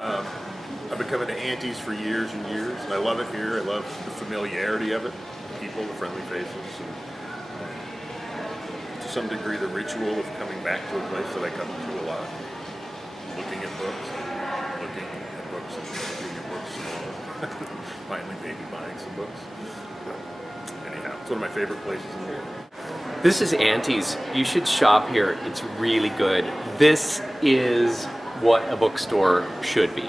I've been coming to Auntie's for years and years, and I love it here. I love the familiarity of it, the people, the friendly faces, and to some degree the ritual of coming back to a place that I come to a lot. Looking at books, and looking at books, and looking at books, and finally maybe buying some books. But anyhow, it's one of my favorite places in the world. This is Auntie's. You should shop here. It's really good. This is what a bookstore should be,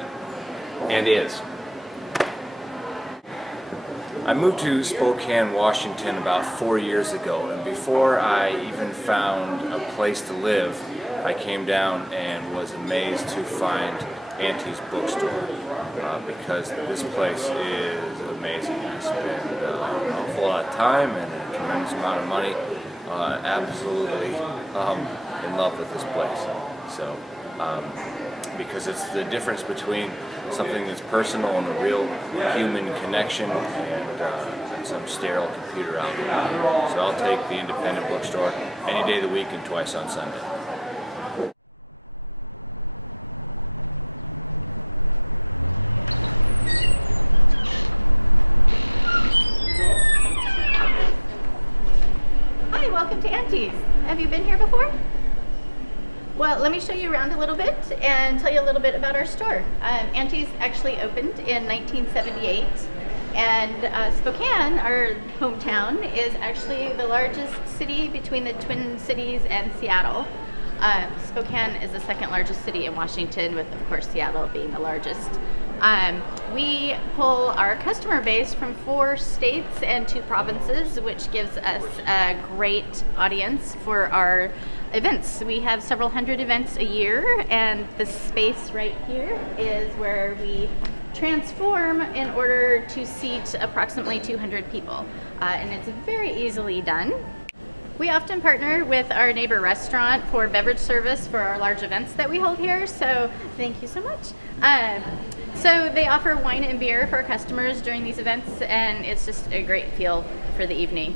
and is. I moved to Spokane, Washington about 4 years ago, and before I even found a place to live, I came down and was amazed to find Auntie's Bookstore because this place is amazing. I spent an awful lot of time and a tremendous amount of money, absolutely in love with this place. So, because it's the difference between something that's personal and a real human connection and some sterile computer algorithm. So I'll take the independent bookstore any day of the week and twice on Sunday. Hi, welcome to Auntie's. Have you been here before? Well, let me show you around a little bit and tell you a little bit about our store. Auntie's actually opened in 1978, and Spokane, our hometown, is actually the largest city between the Twin Cities and Seattle. Spokane is the second largest city in Washington, with of course Seattle being the largest. We pull our customer base from 4 states and 2 provinces, which gives us a great audience for our events. We have several hundred events a year, and the space right here is where we transform in order to seat approximately 200 people, and it's very easily done. We often partner with our neighbor restaurant for beverage service for our large events that we hold here, so thank you so much. So they offer wine and beer for our customers during these events, and it's just a great feel for the evening.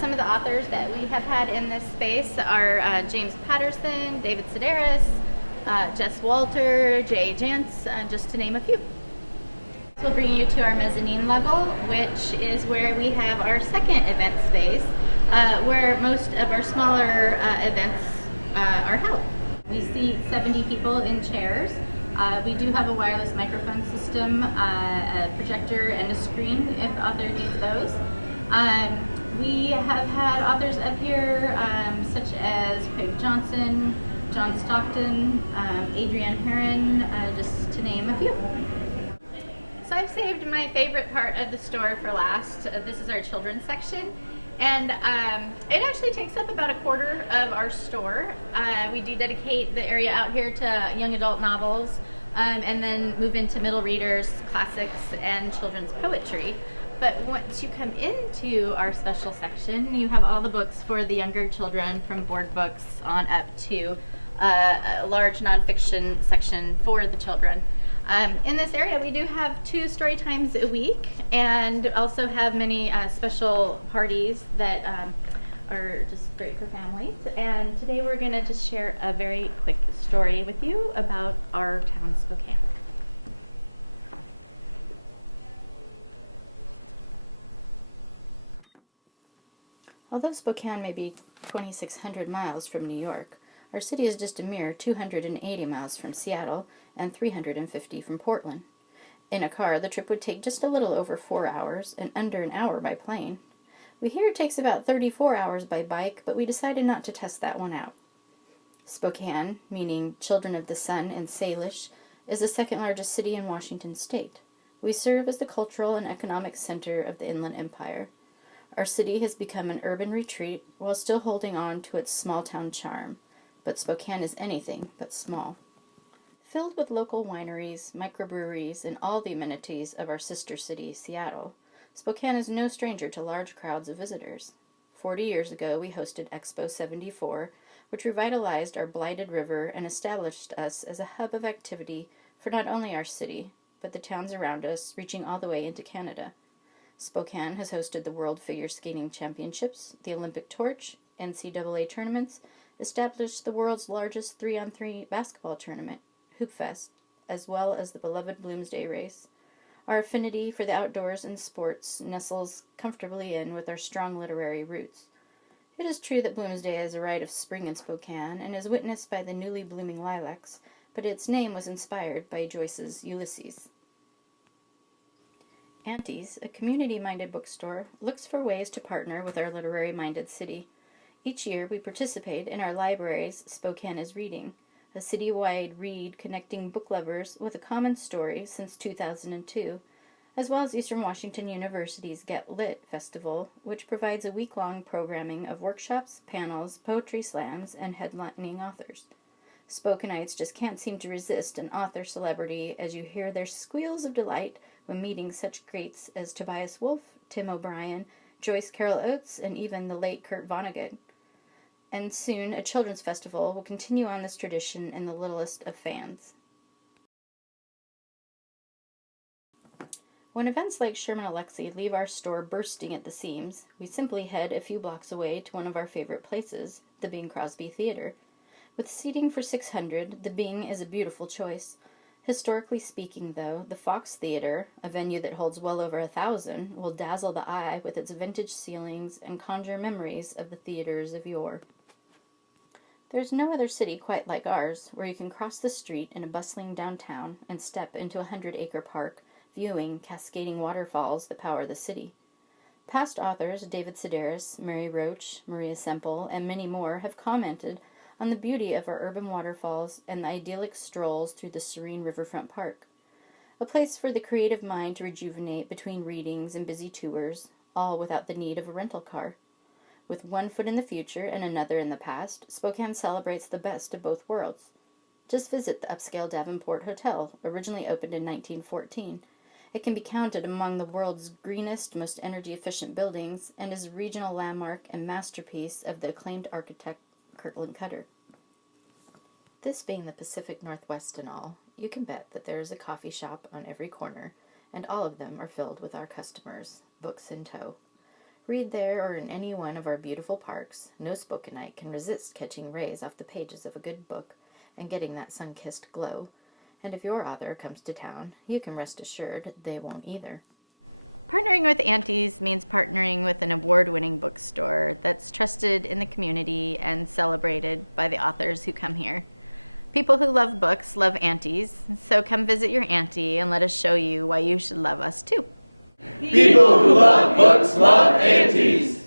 Some of the authors that we have had in this space are James Patterson, David Sedaris, Jess Walter, Jay Jantz, just to name a few. This will bring you to our mezzanine level, which is where we have our second event space, where most of our smaller events are held. We seat 70 people in chairs. We do have a wireless microphone system, a projector, and a screen if the author needs those. We have had authors up here such as Craig Johnson, John Stockton, Adrienne Herron, just to name a few. So I've saved my favorite part of the store for last. This is our children's section. And it actually takes up about a quarter of our store. We do dedicate the area out here to young adult novels, and then move into middle readers, classics, and children's poetry. But once you come into our special section, you have all the books for the younger children, from board books on up to a large nonfiction section for the children. In this area, we do have 2 story times a week, and also have many special parties that are just great for families. And today we're going to just share a very quick story with you about our town, Spokane. Although Spokane may be 2,600 miles from New York, our city is just a mere 280 miles from Seattle and 350 from Portland. In a car, the trip would take just a little over 4 hours and under an hour by plane. We hear it takes about 34 hours by bike, but we decided not to test that one out. Spokane, meaning Children of the Sun in Salish, is the second largest city in Washington state. We serve as the cultural and economic center of the Inland Empire. Our city has become an urban retreat while still holding on to its small-town charm, but Spokane is anything but small. Filled with local wineries, microbreweries, and all the amenities of our sister city, Seattle, Spokane is no stranger to large crowds of visitors. 40 years ago, we hosted Expo 74, which revitalized our blighted river and established us as a hub of activity for not only our city, but the towns around us, reaching all the way into Canada. Spokane has hosted the World Figure Skating Championships, the Olympic Torch, NCAA tournaments, established the world's largest 3-on-3 basketball tournament, Hoop Fest, as well as the beloved Bloomsday race. Our affinity for the outdoors and sports nestles comfortably in with our strong literary roots. It is true that Bloomsday is a rite of spring in Spokane and is witnessed by the newly blooming lilacs, but its name was inspired by Joyce's Ulysses. Auntie's, a community-minded bookstore, looks for ways to partner with our literary-minded city. Each year, we participate in our library's Spokane is Reading, a citywide read connecting book lovers with a common story since 2002, as well as Eastern Washington University's Get Lit Festival, which provides a week-long programming of workshops, panels, poetry slams, and headlining authors. Spokanites just can't seem to resist an author celebrity as you hear their squeals of delight when meeting such greats as Tobias Wolff, Tim O'Brien, Joyce Carol Oates, and even the late Kurt Vonnegut. And soon a children's festival will continue on this tradition in the littlest of fans. When events like Sherman Alexie leave our store bursting at the seams, we simply head a few blocks away to one of our favorite places, the Bing Crosby Theater. With seating for 600, the Bing is a beautiful choice. Historically speaking, though, the Fox Theater, a venue that holds well over 1,000, will dazzle the eye with its vintage ceilings and conjure memories of the theaters of yore. There's no other city quite like ours, where you can cross the street in a bustling downtown and step into a 100-acre park, viewing cascading waterfalls that power the city. Past authors David Sedaris, Mary Roach, Maria Semple, and many more have commented on the beauty of our urban waterfalls and the idyllic strolls through the serene riverfront park. A place for the creative mind to rejuvenate between readings and busy tours, all without the need of a rental car. With one foot in the future and another in the past, Spokane celebrates the best of both worlds. Just visit the upscale Davenport Hotel, originally opened in 1914. It can be counted among the world's greenest, most energy-efficient buildings, and is a regional landmark and masterpiece of the acclaimed architect Kirtland Cutter. This being the Pacific Northwest and all, you can bet that there is a coffee shop on every corner, and all of them are filled with our customers, books in tow. Read there or in any one of our beautiful parks, no Spokanite can resist catching rays off the pages of a good book and getting that sun-kissed glow, and if your author comes to town, you can rest assured they won't either. Partnering with Auntie's means partnering with an award-winning bookstore that's trusted in the community and celebrated by the authors who come here. People who love books love Auntie's, so come visit your Auntie and let us show you why you should love us too. People who love books love Aunties.